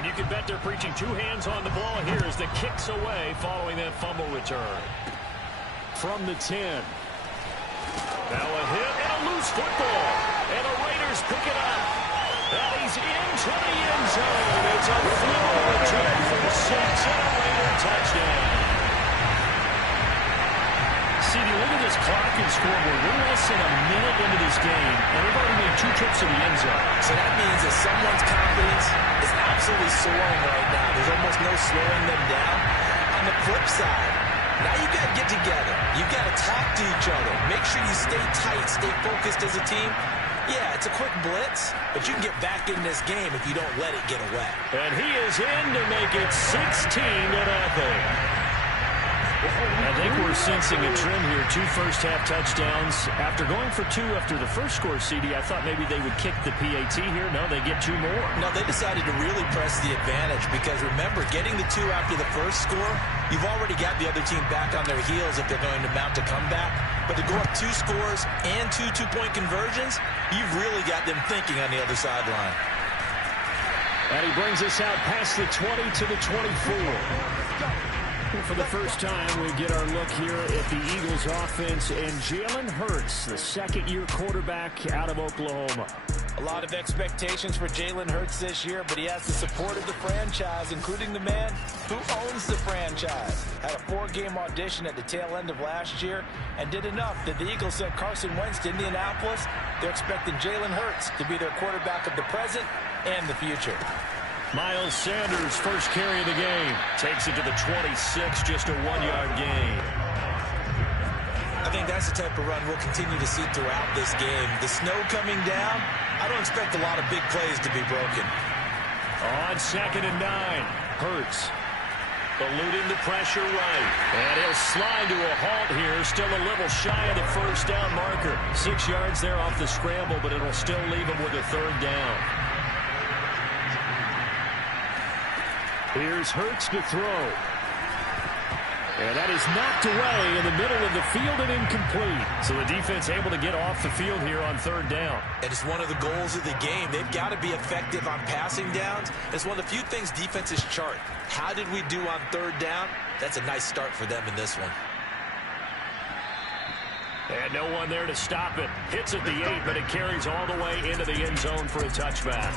And you can bet they're preaching two hands on the ball here as the kick's away following that fumble return. From the 10. Now a hit and a loose football. And the Raiders pick it up. And he's into the end zone. It's a floor return for 6 and a Raider touchdown. CD, look at this clock and scoreboard. We're less than a minute into this game, and they've already made 2 trips to the end zone. So that means that someone's confidence is absolutely soaring right now. There's almost no slowing them down. On the flip side, now you've got to get together. You've got to talk to each other. Make sure you stay tight, stay focused as a team. Yeah, it's a quick blitz, but you can get back in this game if you don't let it get away. And he is in to make it 16-0. I think we're sensing a trend here. 2 first-half touchdowns. After going for 2 after the first score, CD, I thought maybe they would kick the PAT here. No, they get 2 more. No, they decided to really press the advantage because, remember, getting the 2 after the first score, you've already got the other team back on their heels if they're going to mount a comeback. But to go up 2 scores and 2 two-point conversions, you've really got them thinking on the other sideline. And he brings us out past the 20 to the 24. For the first time, we get our look here at the Eagles offense and Jalen Hurts, the second-year quarterback out of Oklahoma. A lot of expectations for Jalen Hurts this year, but he has the support of the franchise, including the man who owns the franchise. Had a 4-game audition at the tail end of last year and did enough that the Eagles sent Carson Wentz to Indianapolis. They're expecting Jalen Hurts to be their quarterback of the present and the future. Miles Sanders, first carry of the game. Takes it to the 26, just a 1-yard gain. I think that's the type of run we'll continue to see throughout this game. The snow coming down, I don't expect a lot of big plays to be broken. On 2nd and 9, Hurts eluding the pressure right. And he'll slide to a halt here, still a little shy of the first down marker. 6 yards there off the scramble, but it'll still leave him with a 3rd down. Here's Hurts to throw. And that is knocked away in the middle of the field and incomplete. So the defense able to get off the field here on 3rd down. And it's one of the goals of the game. They've got to be effective on passing downs. It's one of the few things defenses chart. How did we do on 3rd down? That's a nice start for them in this one. And no one there to stop it. Hits at the 8, but it carries all the way into the end zone for a touchback.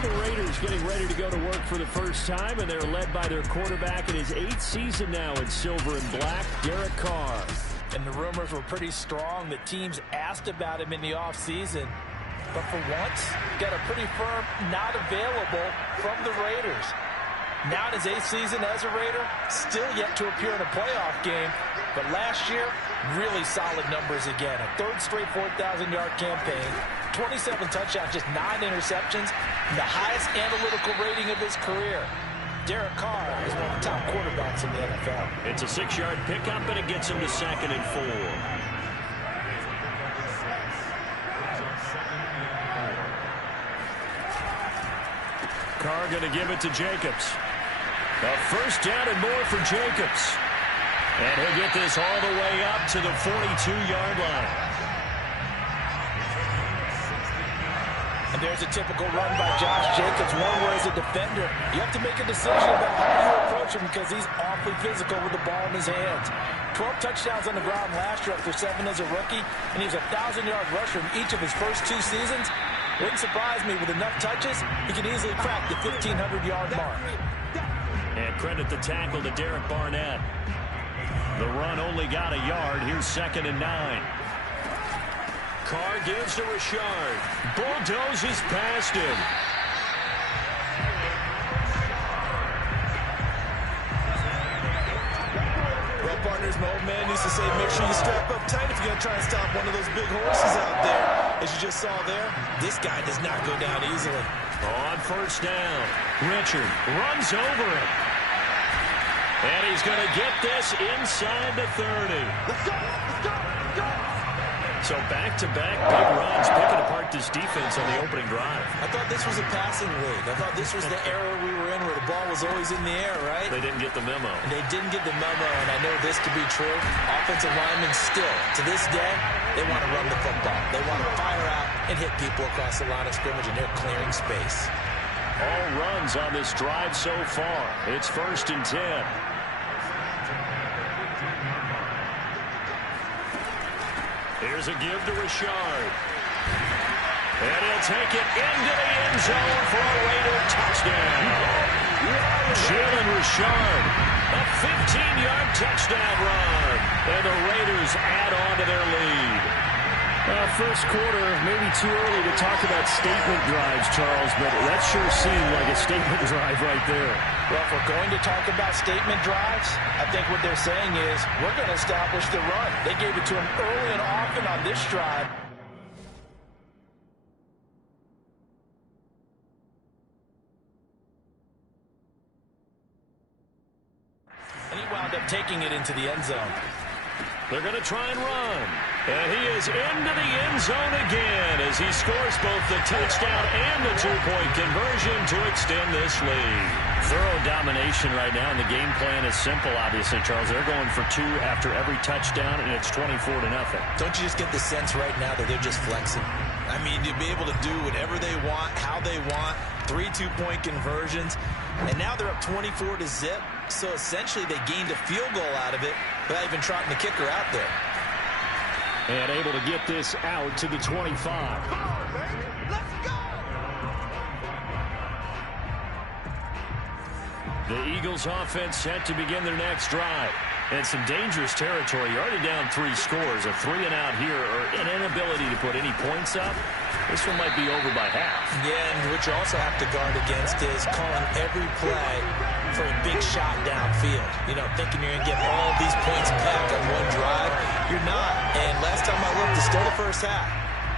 The Raiders getting ready to go to work for the first time, and they're led by their quarterback in his 8th season now in silver and black, Derek Carr. And the rumors were pretty strong that teams asked about him in the offseason. But for once, got a pretty firm not available from the Raiders. Now in his 8th season as a Raider, still yet to appear in a playoff game. But last year, really solid numbers again. A 3rd straight 4,000-yard campaign, 27 touchdowns, just 9 interceptions, and the highest analytical rating of his career. Derek Carr is one of the top quarterbacks in the NFL. It's a 6-yard pickup, and it gets him to 2nd and 4. Carr going to give it to Jacobs. A 1st down and more for Jacobs. And he'll get this all the way up to the 42-yard line. And there's a typical run by Josh Jacobs, one where as a defender, you have to make a decision about how you approach him because he's awfully physical with the ball in his hands. 12 touchdowns on the ground last year after 7 as a rookie, and he's a 1,000-yard rusher in each of his first 2 seasons. Wouldn't surprise me with enough touches, he could easily crack the 1,500-yard mark. And credit the tackle to Derek Barnett. The run only got a yard. Here's 2nd and 9. Carr gives to Richard. Bulldozes past him. Well, partners, my old man used to say, make sure you strap up tight if you're going to try and stop one of those big horses out there. As you just saw there, this guy does not go down easily. On 1st down, Richard runs over him. And he's going to get this inside the 30. Let's go! Let's go! Let's go! So back-to-back big runs, picking apart this defense on the opening drive. I thought this was a passing league. I thought this was the era we were in where the ball was always in the air, right? They didn't get the memo. And they didn't get the memo, and I know this to be true. Offensive linemen still, to this day, they want to run the football. They want to fire out and hit people across the line of scrimmage, and they're clearing space. all runs on this drive so far. It's 1st and 10. Here's a give to Richard. And he'll take it into the end zone for a Raider touchdown. Jalen Richard, a 15-yard touchdown run. And the Raiders add on to their lead. First quarter, maybe too early to talk about statement drives, Charles, but that sure seemed like a statement drive right there. Well, if we're going to talk about statement drives, I think what they're saying is we're going to establish the run. They gave it to him early and often on this drive. And he wound up taking it into the end zone. They're going to try and run. And he is into the end zone again as he scores both the touchdown and the two-point conversion to extend this lead. Thorough domination right now, and the game plan is simple, obviously, Charles. They're going for 2 after every touchdown, and it's 24-0. Don't you just get the sense right now that they're just flexing? I mean, to be able to do whatever they want, how they want, 3 two-point conversions, and now they're up 24-0. So essentially they gained a field goal out of it without even trotting the kicker out there. And able to get this out to the 25. Let's go! The Eagles offense set to begin their next drive. And some dangerous territory. You're already down 3 scores. A 3-and-out here, or an inability to put any points up. This one might be over by half. Yeah, and what you also have to guard against is calling every play for a big shot downfield. You know, thinking you're going to get all these points back on one drive. You're not. And last time I looked, it's still the first half.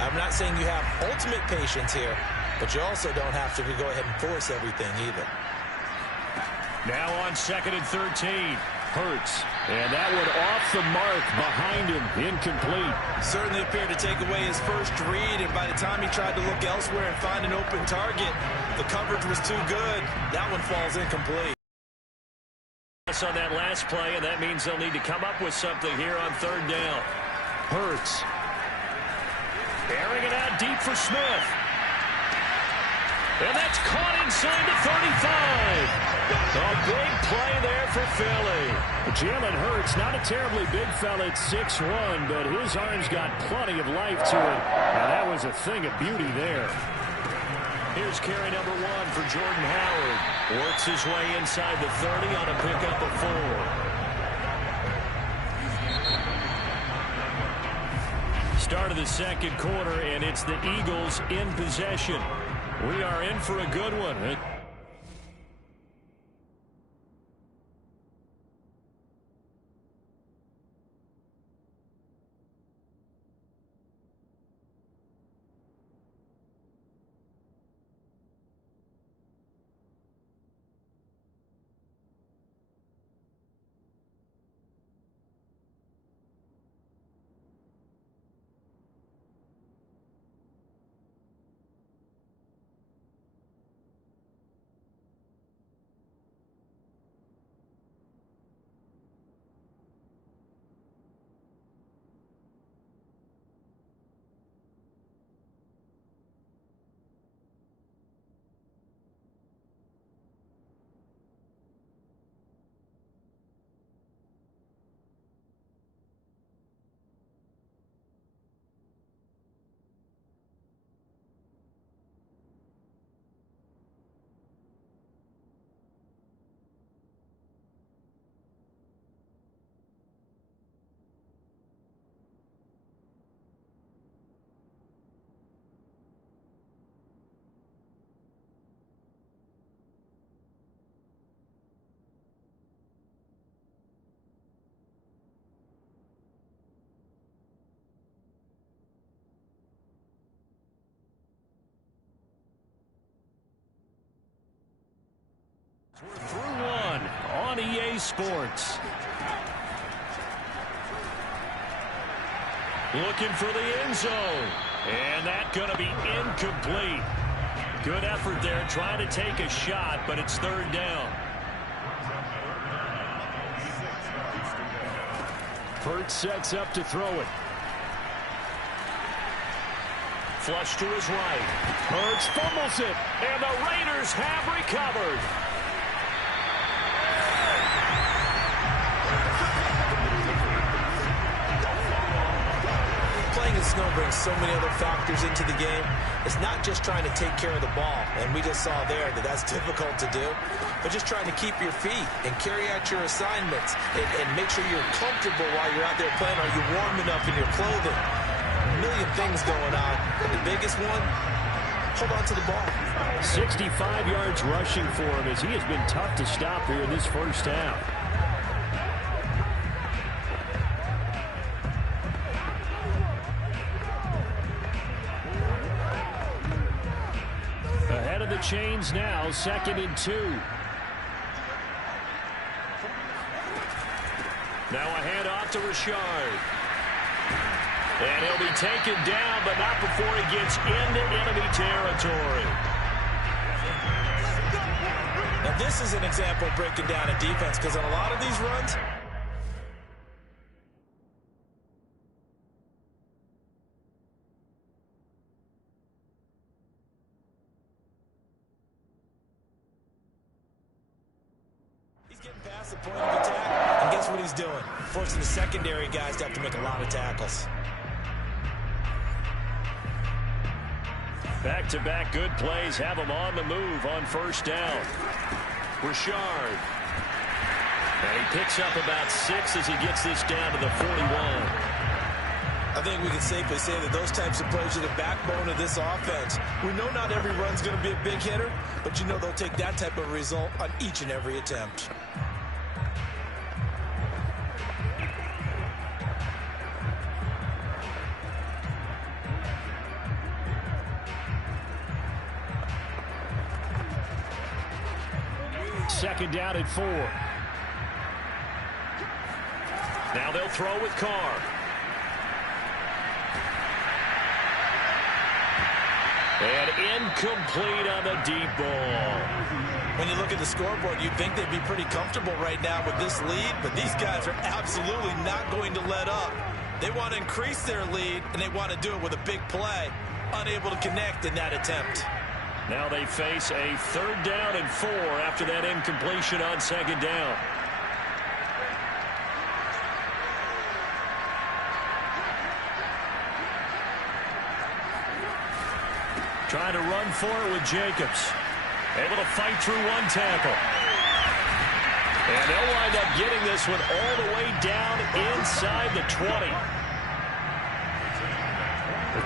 I'm not saying you have ultimate patience here, but you also don't have to go ahead and force everything either. Now on 2nd and 13. Hurts. And that one off the mark behind him. Incomplete. Certainly appeared to take away his first read, and by the time he tried to look elsewhere and find an open target, the coverage was too good. That one falls incomplete. On that last play, and that means they'll need to come up with something here on 3rd down. Hurts. Airing it out deep for Smith. And that's caught inside the 35. A big play there for Philly. Jalen Hurts, not a terribly big fella at 6'1", but his arms got plenty of life to it. And that was a thing of beauty there. Here's carry number 1 for Jordan Howard. Works his way inside the 30 on a pickup of 4. Start of the 2nd quarter, and it's the Eagles in possession. We are in for a good one. We're through 1 on EA Sports. Looking for the end zone. And that's going to be incomplete. Good effort there trying to take a shot, but it's 3rd down. Hurts sets up to throw it. Flush to his right. Hurts fumbles it, and the Raiders have recovered. Playing in snow brings so many other factors into the game. It's not just trying to take care of the ball, and we just saw there that that's difficult to do, but just trying to keep your feet and carry out your assignments and make sure you're comfortable while you're out there playing. Are you warm enough in your clothing? A million things going on, but the biggest one, hold on to the ball. 65 yards rushing for him as he has been tough to stop here in this first half. Ahead of the chains now, 2nd and 2. Now a handoff to Richard. And he'll be taken down, but not before he gets into enemy territory. Now this is an example of breaking down a defense, because on a lot of these runs, he's getting past the point of attack, and guess what he's doing? Forcing the secondary guys to have to make a lot of tackles. Back-to-back good plays have him on the move on first down. Richard. And he picks up about 6 as he gets this down to the 41. I think we can safely say that those types of plays are the backbone of this offense. We know not every run's going to be a big hitter, but you know they'll take that type of result on each and every attempt. Second down at 4. Now they'll throw with Carr. And incomplete on the deep ball. When you look at the scoreboard, you'd think they'd be pretty comfortable right now with this lead, but these guys are absolutely not going to let up. They want to increase their lead, and they want to do it with a big play. Unable to connect in that attempt. Now they face a 3rd down and 4 after that incompletion on 2nd down. Trying to run for it with Jacobs. Able to fight through one tackle. And they'll wind up getting this one all the way down inside the 20.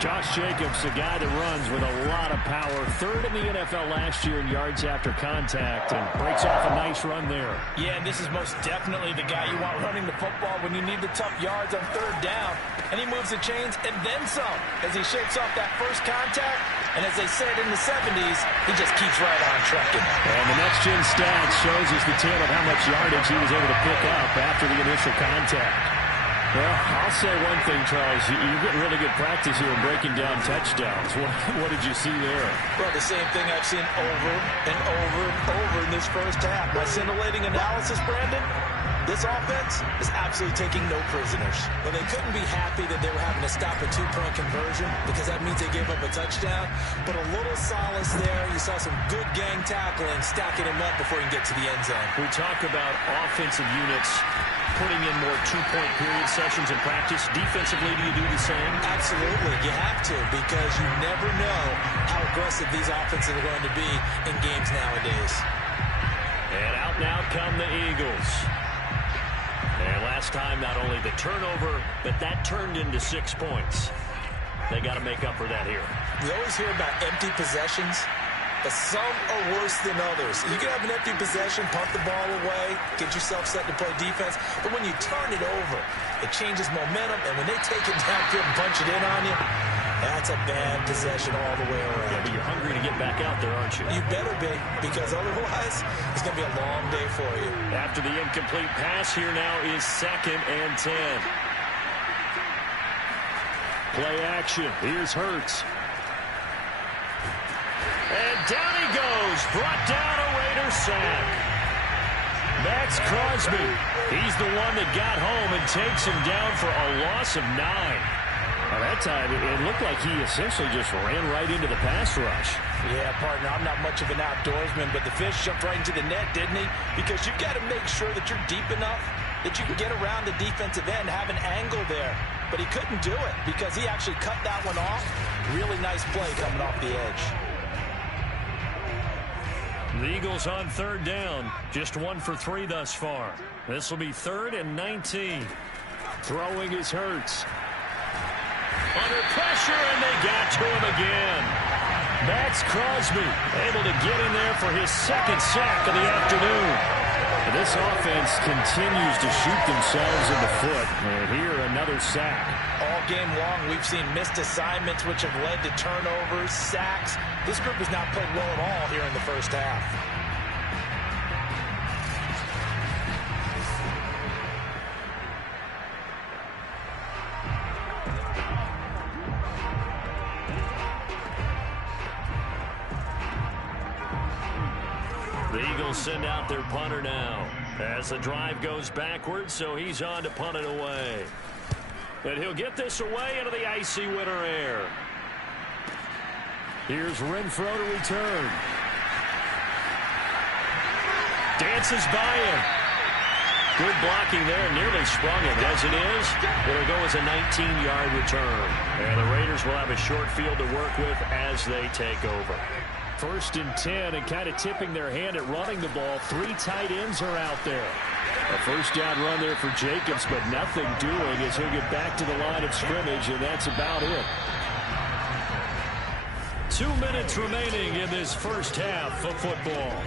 Josh Jacobs, a guy that runs with a lot of power. 3rd in the NFL last year in yards after contact, and breaks off a nice run there. Yeah, and this is most definitely the guy you want running the football when you need the tough yards on 3rd down. And he moves the chains and then some as he shakes off that first contact. And as they said in the 70s, he just keeps right on trucking. And the next-gen stats shows us the tale of how much yardage he was able to pick up after the initial contact. Well, I'll say one thing, Charles. You're getting really good practice here in breaking down touchdowns. What did you see there? Well, the same thing I've seen over and over and over in this first half. My scintillating analysis, Brandon, this offense is absolutely taking no prisoners. Well, they couldn't be happy that they were having to stop a 2-point conversion because that means they gave up a touchdown. But a little solace there. You saw some good gang tackling, stacking him up before he can get to the end zone. We talk about offensive units putting in more 2-point period sessions in practice. Defensively, do you do the same? Absolutely. You have to, because you never know how aggressive these offenses are going to be in games nowadays. And out come the Eagles. And last time, not only the turnover, but that turned into 6 points. They got to make up for that here. We always hear about empty possessions, but some are worse than others. You can have an empty possession, pump the ball away, get yourself set to play defense, but when you turn it over, it changes momentum, and when they take it downfield and punch it in on you, that's a bad possession all the way around. Yeah, but you're hungry to get back out there, aren't you? You better be, because otherwise, it's going to be a long day for you. After the incomplete pass, here now is 2nd and 10. Play action. Here's Hurts. And down he goes. Brought down a Raider sack. Max Crosby. He's the one that got home and takes him down for a loss of 9. That time, it looked like he essentially just ran right into the pass rush. Yeah, partner, I'm not much of an outdoorsman, but the fish jumped right into the net, didn't he? Because you've got to make sure that you're deep enough that you can get around the defensive end, have an angle there. But he couldn't do it because he actually cut that one off. Really nice play coming off the edge. The Eagles on third down. Just 1 for 3 thus far. This will be 3rd and 19. Throwing is Hurts. Under pressure, and they got to him again. That's Crosby, able to get in there for his 2nd sack of the afternoon. And this offense continues to shoot themselves in the foot. And here, another sack. All game long, we've seen missed assignments, which have led to turnovers, sacks. This group has not played well at all here in the first half. The Eagles send out their punter now as the drive goes backwards, so he's on to punt it away. And he'll get this away into the icy winter air. Here's Renfro to return. Dances by him. Good blocking there. Nearly sprung it as it is. It'll go as a 19-yard return. And the Raiders will have a short field to work with as they take over. 1st and 10, and kind of tipping their hand at running the ball. 3 tight ends are out there. A 1st down run there for Jacobs, but nothing doing as he'll get back to the line of scrimmage, and that's about it. 2 minutes remaining in this first half of football.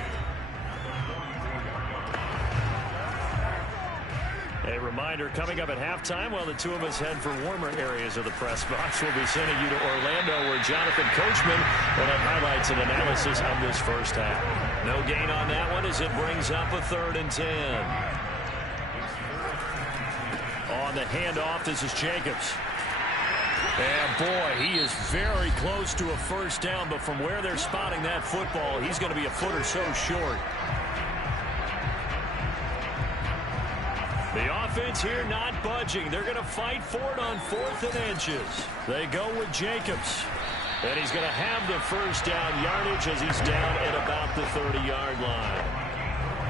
A reminder, coming up at halftime, while the two of us head for warmer areas of the press box, we'll be sending you to Orlando, where Jonathan Coachman will have highlights and analysis of this first half. No gain on that one as it brings up a 3rd and 10. On the handoff, this is Jacobs. And boy, he is very close to a 1st down, but from where they're spotting that football, he's going to be a foot or so short. The offense here not budging. They're going to fight for it on 4th and inches. They go with Jacobs. And he's going to have the 1st down yardage as he's down at about the 30-yard line.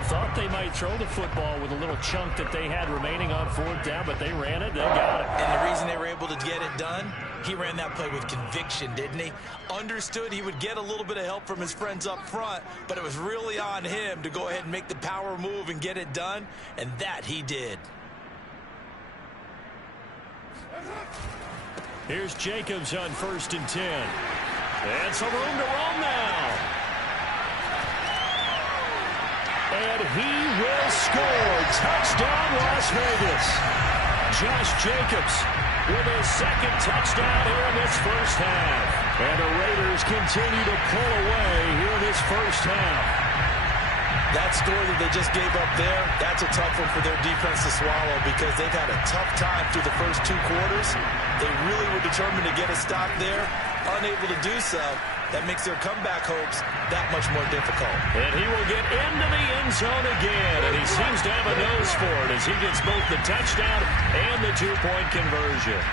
Thought they might throw the football with a little chunk that they had remaining on 4th down, but they ran it. They got it. And the reason they were able to get it done, he ran that play with conviction, didn't he? Understood he would get a little bit of help from his friends up front, but it was really on him to go ahead and make the power move and get it done, and that he did. Here's Jacobs on 1st and 10. And some room to roam now. And he will score. Touchdown, Las Vegas. Josh Jacobs with his 2nd touchdown here in this first half. And the Raiders continue to pull away here in this first half. That score that they just gave up there, that's a tough one for their defense to swallow because they've had a tough time through the first 2 quarters. They really were determined to get a stop there, unable to do so. That makes their comeback hopes that much more difficult. And he will get into the end zone again, and he seems to have a nose for it as he gets both the touchdown and the 2-point conversion.